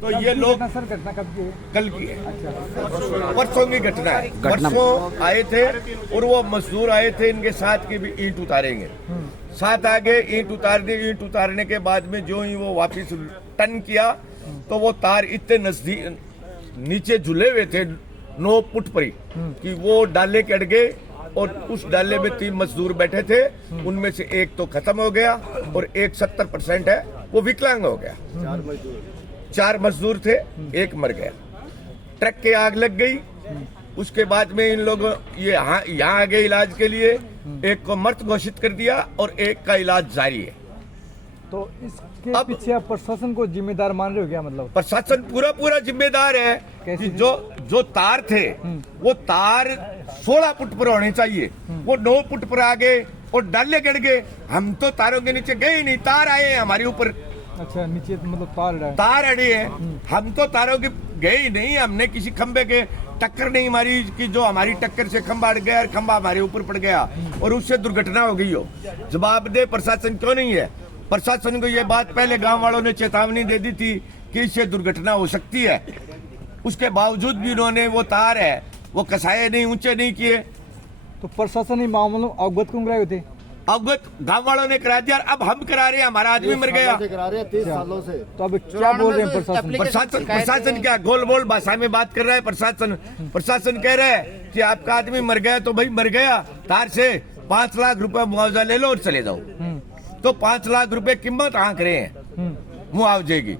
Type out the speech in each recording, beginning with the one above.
तो ये लोग सर घटना कब की है? कल की है, अच्छा, परसों की घटना है। परसों आए थे और वो मजदूर आए थे, इनके साथ की भी ईंट उतारेंगे। साथ आगे ईंट उतार दी। ईंट उतारने के बाद में जो ही वो वापस टर्न किया तो वो तार इतने नजदीक नीचे झूले हुए थे 9 फुट पर ही कि वो डाले के अड़ गए और उस डाले में 3 मजदूर बैठे थे। उनमें से एक तो खत्म हो गया और एक 70% है वो विकलांग हो गया। 4 मजदूर थे, एक मर गया। ट्रक के आग लग गई। उसके बाद में इन लोगों ये यहाँ आ गए इलाज के लिए। एक को मृत घोषित कर दिया और एक का इलाज जारी है। तो इसके पीछे आप प्रशासन को जिम्मेदार मान रहे हो क्या? मतलब प्रशासन पूरा जिम्मेदार है कि जो तार थे वो तार 16 फुट पर होने चाहिए, वो 9 फुट पर आ गए और डाले गड़ गए। हम तो तारों के नीचे गए ही नहीं, तार आए हैं हमारे ऊपर। अच्छा, नीचे मतलब तार अड़े हैं। हम तो तारों के गए ही नहीं। हमने किसी खंबे के टक्कर नहीं मारी कि जो हमारी टक्कर से खंबा अड़ गया और खंबा हमारे ऊपर पड़ गया और उससे दुर्घटना हो गई हो। जवाब दे प्रशासन क्यों नहीं है? प्रशासन को ये बात पहले गांव वालों ने चेतावनी दे दी थी कि इससे दुर्घटना हो सकती है। उसके बावजूद भी उन्होंने वो तार है वो कसाए नहीं, ऊंचे नहीं किए। तो प्रशासन इन मामलों अवगत क्यों कराए होते? अवगत गांव वालों ने करा दिया। अब हम करा रहे हैं, हमारा आदमी मर गया। करा रहे हैं 30 सालों से। तो अब क्या बोल रहे हैं प्रशासन? प्रशासन क्या गोल बोल भाषा में बात कर रहा है? प्रशासन कह रहा है कि आपका आदमी मर गया तो भाई मर गया, तार से 5 लाख रुपए मुआवजा ले लो और चले जाओ। तो 5 लाख रुपए कीमत आंक रहे हैं मुआवजे की।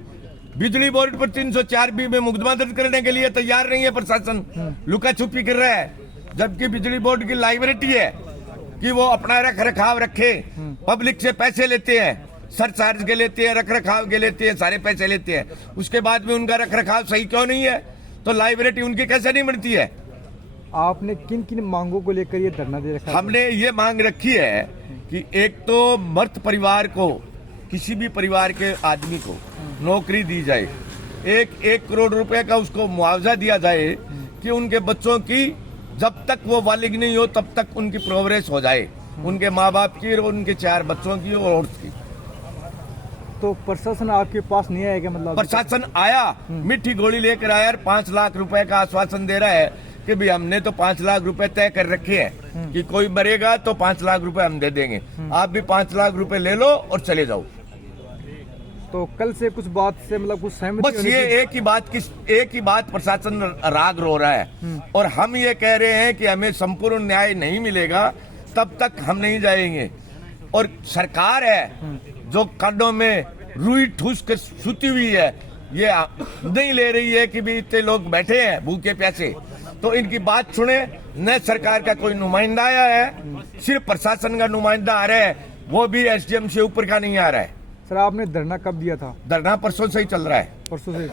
बिजली बोर्ड पर 304B में मुकदमा दर्ज करने के लिए तैयार नहीं है प्रशासन, लुका छुपी कर रहा है। जबकि बिजली बोर्ड की लाइबिलिटी है कि वो अपना रख रखाव रखे। पब्लिक से पैसे लेते हैं, सरचार्ज के लेते हैं, रख रखाव के लेते हैं, सारे पैसे लेते हैं। उसके बाद में उनका रख रखाव सही क्यों नहीं है? तो लाइबिलिटी उनकी कैसे नहीं बनती है? आपने किन किन मांगों को लेकर ये धरना दे रखा है? हमने ये मांग रखी है कि एक तो मृत परिवार को, किसी भी परिवार के आदमी को नौकरी दी जाए। 1 करोड़ रुपए का उसको मुआवजा दिया जाए कि उनके बच्चों की जब तक वो बालिग नहीं हो तब तक उनकी प्रोग्रेस हो जाए, उनके माँ बाप की और उनके 4 बच्चों की और औरत की। तो प्रशासन आपके पास नहीं आएगा? मतलब प्रशासन आया, मीठी गोली लेकर आया और 5 लाख रुपए का आश्वासन दे रहा है कि भाई हमने तो 5 लाख रुपए तय कर रखे हैं कि कोई मरेगा तो 5 लाख रुपए हम दे देंगे, आप भी 5 लाख रुपए ले लो और चले जाओ। तो कल से कुछ बात से मतलब कुछ सहमति? बस ये एक ही बात प्रशासन राग रो रहा है और हम ये कह रहे हैं कि हमें संपूर्ण न्याय नहीं मिलेगा तब तक हम नहीं जाएंगे। और सरकार है जो कानों में रुई ठूस कर सुती हुई है, ये नहीं ले रही है कि भी इतने लोग बैठे हैं भूखे प्यासे, तो इनकी बात सुने। न सरकार का कोई नुमाइंदा आया है, सिर्फ प्रशासन का नुमाइंदा आ रहा है, वो भी SDM से ऊपर का नहीं आ रहा है। सर, आपने धरना कब दिया था? धरना परसों से ही चल रहा है। परसों से?